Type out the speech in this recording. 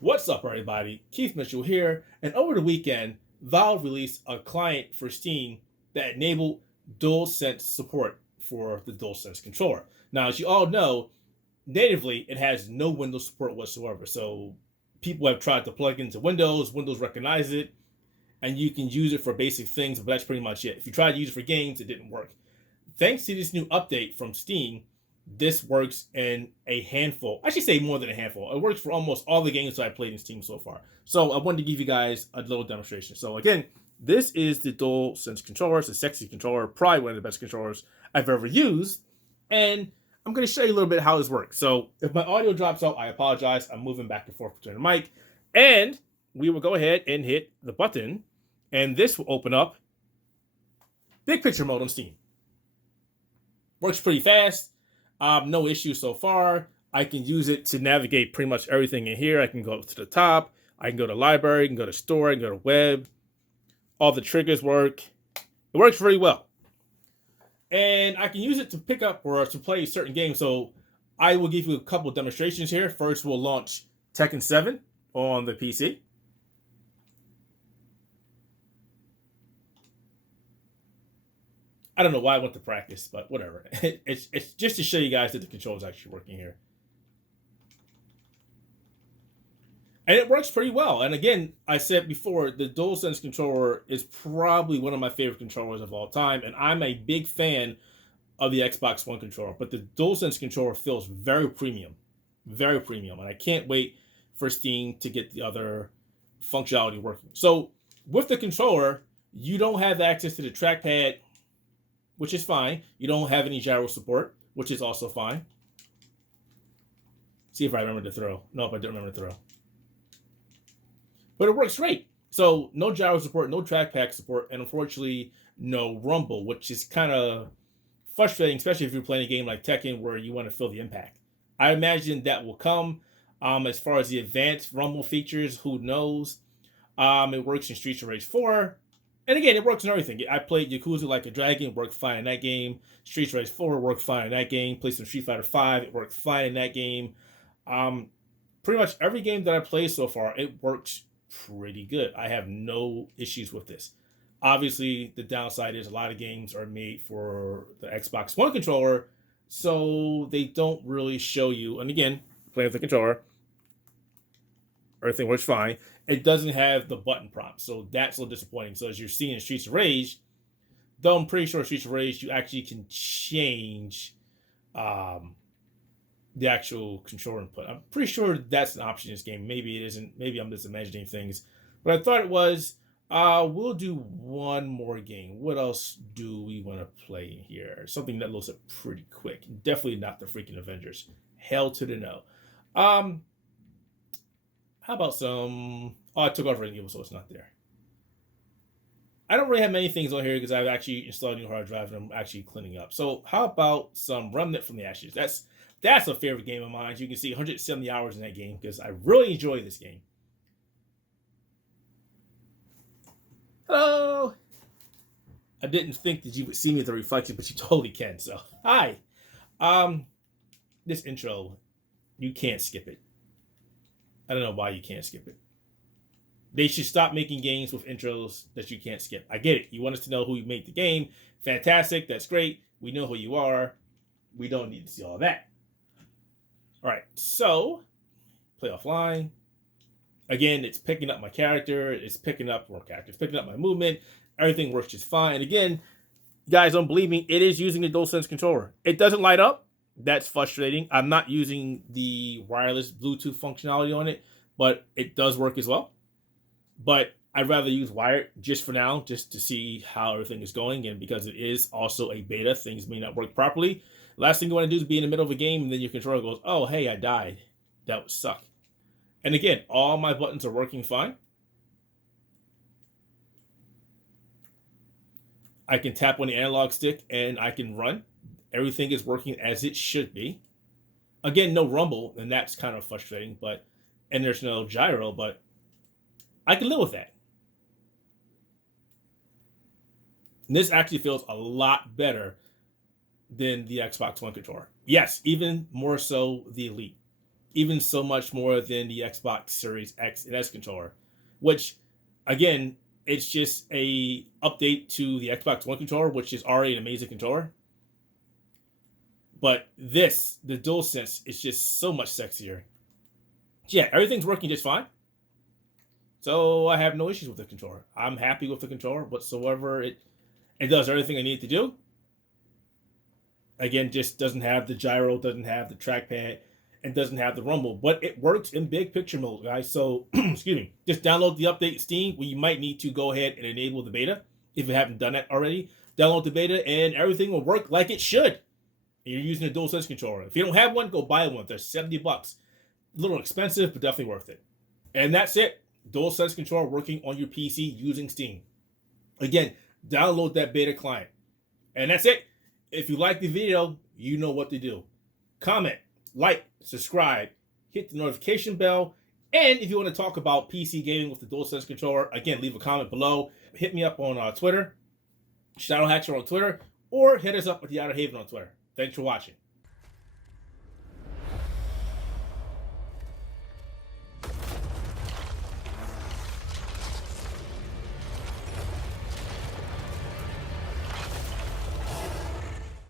What's up, everybody? Keith Mitchell here, and over the weekend, Valve released a client for Steam that enabled DualSense support for the DualSense controller. Now, as you all know, natively it has no Windows support whatsoever. So people have tried to plug into Windows recognizes it, and you can use it for basic things, but that's pretty much it. If you tried to use it for games, it didn't work. Thanks to this new update from Steam, this works in a handful. I should say more than a handful. It works for almost all the games that I played in Steam so far. So I wanted to give you guys a little demonstration. So again, this is the DualSense controller. It's a sexy controller, probably one of the best controllers I've ever used. And I'm going to show you a little bit how this works. So if my audio drops out, I apologize. I'm moving back and forth between the mic. And we will go ahead and hit the button. And this will open up big picture mode on Steam. Works pretty fast. No issue so far. I can use it to navigate pretty much everything in here. I can go up to the top. I can go to library. I can go to store. I can go to web. All the triggers work. It works very well. And I can use it to pick up or to play certain games. So I will give you a couple of demonstrations here. First, we'll launch Tekken 7 on the PC. I don't know why I went to practice, but whatever. It's just to show you guys that the control is actually working here. And it works pretty well. And again, I said before, the DualSense controller is probably one of my favorite controllers of all time. And I'm a big fan of the Xbox One controller. But the DualSense controller feels very premium. Very premium. And I can't wait for Steam to get the other functionality working. So with the controller, you don't have access to the trackpad, which is fine. You don't have any gyro support, which is also fine. See if I remember to throw. Nope, I don't remember to throw. But it works great. So no gyro support, no trackpad support, and unfortunately no rumble, which is kind of frustrating, especially if you're playing a game like Tekken where you want to feel the impact. I imagine that will come. As far as the advanced rumble features, who knows? It works in Streets of Rage 4. And again, it works in everything. I played Yakuza Like a Dragon, worked fine in that game. Streets Rage 4 worked fine in that game. Played some Street Fighter 5, it worked fine in that game. Pretty much every game that I played so far, it works pretty good. I have no issues with this. Obviously, the downside is a lot of games are made for the Xbox One controller, so they don't really show you. And again, playing with the controller, everything works fine. It doesn't have the button prompt, so that's a little disappointing. So as you're seeing in Streets of Rage, though I'm pretty sure Streets of Rage, you actually can change the actual controller input. I'm pretty sure that's an option in this game. Maybe it isn't. Maybe I'm just imagining things. But I thought it was. We'll do one more game. What else do we want to play here? Something that looks pretty quick. Definitely not the freaking Avengers. Hell to the no. How about some... Oh, I took off Resident Evil, so it's not there. I don't really have many things on here because I've actually installed a new hard drive and I'm actually cleaning up. So how about some Remnant from the Ashes? That's a favorite game of mine. You can see 170 hours in that game because I really enjoy this game. Hello! I didn't think that you would see me with the reflection, but you totally can. So, hi. This intro, you can't skip it. I don't know why you can't skip it. They should stop making games with intros that you can't skip. I get it. You want us to know who made the game. Fantastic. That's great. We know who you are. We don't need to see all that. All right. So, play offline. Again, it's picking up my character. It's picking up It's picking up my movement. Everything works just fine. And again, you guys don't believe me. It is using the DualSense controller. It doesn't light up. That's frustrating. I'm not using the wireless Bluetooth functionality on it, but it does work as well. But I'd rather use wired just for now, just to see how everything is going. And because it is also a beta, things may not work properly. Last thing you want to do is be in the middle of a game and then your controller goes, oh, hey, I died. That would suck. And again, all my buttons are working fine. I can tap on the analog stick and I can run. Everything is working as it should be. Again, no rumble, and that's kind of frustrating, and there's no gyro, but I can live with that. And this actually feels a lot better than the Xbox One controller. Yes, even more so the Elite. even so much more than the Xbox Series X and S controller, which, again, it's just a update to the Xbox One controller, which is already an amazing controller. But this, the DualSense, is just so much sexier. Yeah, everything's working just fine. So I have no issues with the controller. I'm happy with the controller whatsoever. It does everything I need to do. Again, just doesn't have the gyro, doesn't have the trackpad, and doesn't have the rumble. But it works in big picture mode, guys. So, excuse me, just download the update Steam, where you might need to go ahead and enable the beta if you haven't done that already. Download the beta, and everything will work like it should. You're using a DualSense controller. If you don't have one, go buy one. They're $70. A little expensive, but definitely worth it. And that's it. DualSense controller working on your PC using Steam. Again, download that beta client. And that's it. If you like the video, you know what to do. Comment, like, subscribe, hit the notification bell, and if you want to talk about PC gaming with the DualSense controller, again, leave a comment below. Hit me up on Twitter, Shadow Hatcher on Twitter, or hit us up with the Outerhaven on Twitter. Thanks for watching.